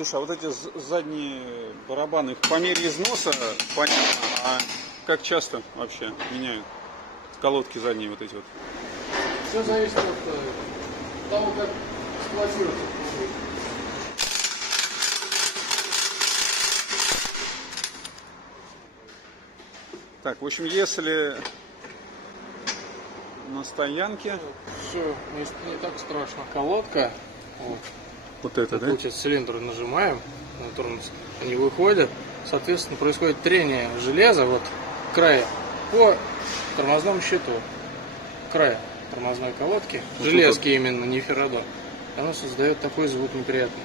Слушай, а вот эти задние барабаны, по мере износа, понятно, а как часто вообще меняют колодки задние вот эти вот? Все зависит от того, как эксплуатируется. Так, в общем, если на стоянке... Все не так страшно. Колодка, Вот это, да? получается, цилиндр нажимаем на тормоз, они выходят, соответственно, происходит трение железа вот края по тормозному щиту, края тормозной колодки, Вот железки именно, не феррадон. Оно создает такой звук неприятный.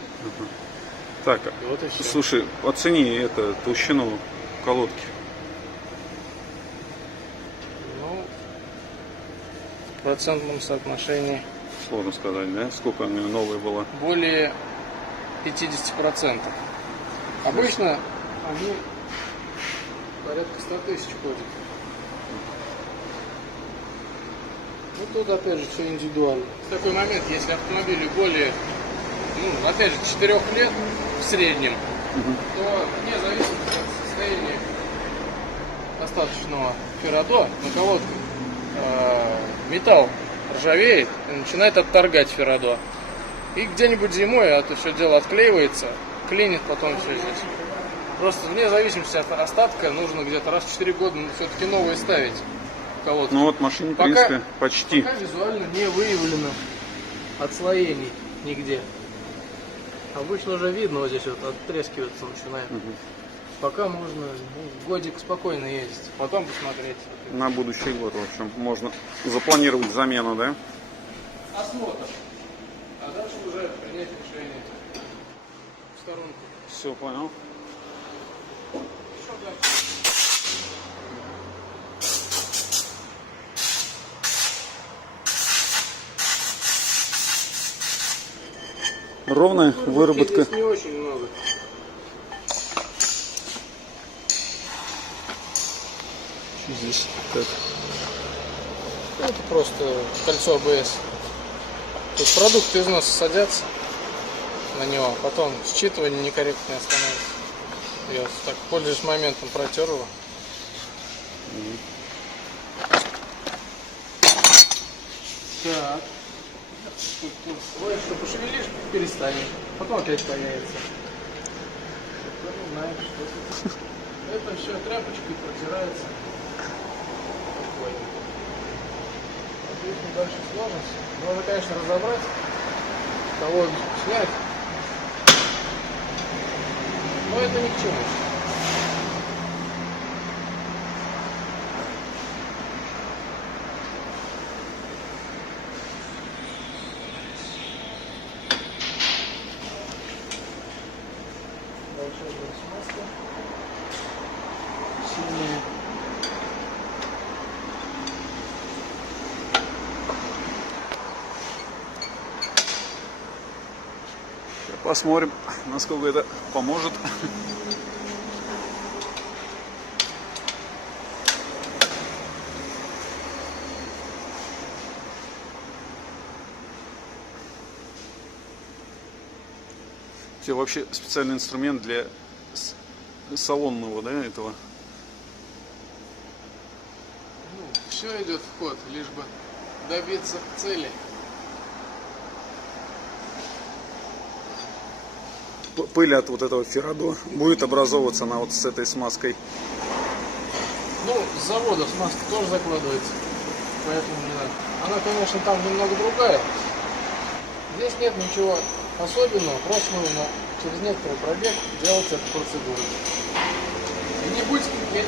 Так, И вот и все. слушай, оцени это толщину колодки. Ну, в процентном соотношении Сложно сказать, да? Сколько у нее новая была? более 50%. Обычно они порядка 100 тысяч ходят. Ну тут опять же все индивидуально. В такой момент, если автомобилю более, опять же, 4 лет в среднем, то вне зависимости от состояния остаточного феррадо на колодке металл ржавеет и начинает отторгать феррадо. И где-нибудь зимой это все дело отклеивается, клинит потом все здесь. Просто вне зависимости от остатка нужно где-то раз в 4 года все-таки новые ставить колодки. Ну вот машине, в принципе, почти. Пока визуально не выявлено отслоений нигде. Обычно уже видно, вот здесь вот оттрескиваться начинает. Пока можно годик спокойно ездить, потом посмотреть. На будущий год, в общем, можно запланировать замену, да? Осмотр. А дальше уже принять решение в сторонку. Все, понял. Что дальше? Ровная выработка. Здесь не очень много. Что здесь? Так. Это просто кольцо АБС. Тут продукты износа садятся на него, потом считывание некорректное становится. Я так, пользуясь моментом, протер его. Так. Ой, что пошевелишь, перестанет. Потом опять появится. Кто не знает, что тут. Это все тряпочкой протирается. Здесь небольшие сложности. Можно, конечно, разобрать, колодочку снять. Но это ни к чему. Большая смазка. Сильная. Посмотрим, насколько это поможет. У тебя вообще специальный инструмент для салонного, да, этого? Все идет в ход, лишь бы добиться цели. Пыль от вот этого феррадо будет образовываться на вот с этой смазкой. Ну, с завода смазка тоже закладывается, поэтому не надо. Она, конечно, там немного другая. Здесь нет ничего особенного, просто нужно через некоторый пробег делать эту процедуру. И не будет скрипеть.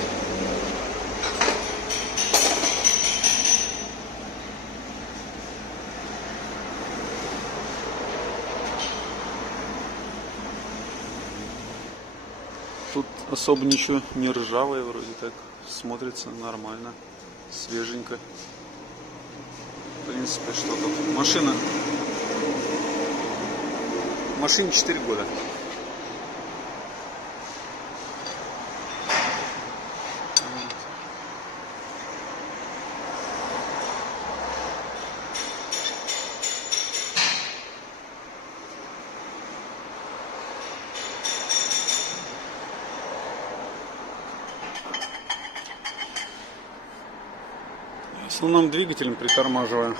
Тут особо ничего не ржавое, вроде так смотрится нормально, свеженько. В принципе, что тут? Машине 4 года. основном двигателем притормаживаю.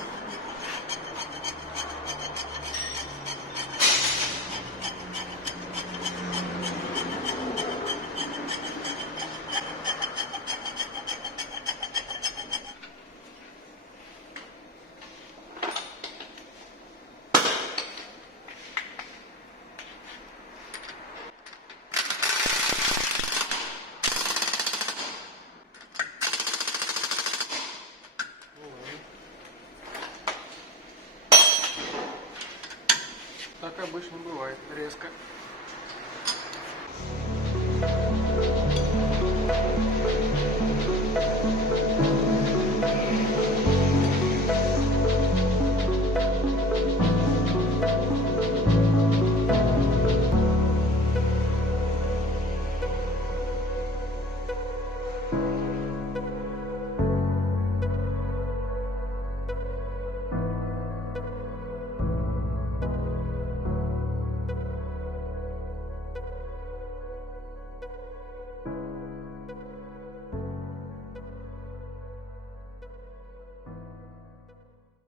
Так обычно бывает, резко.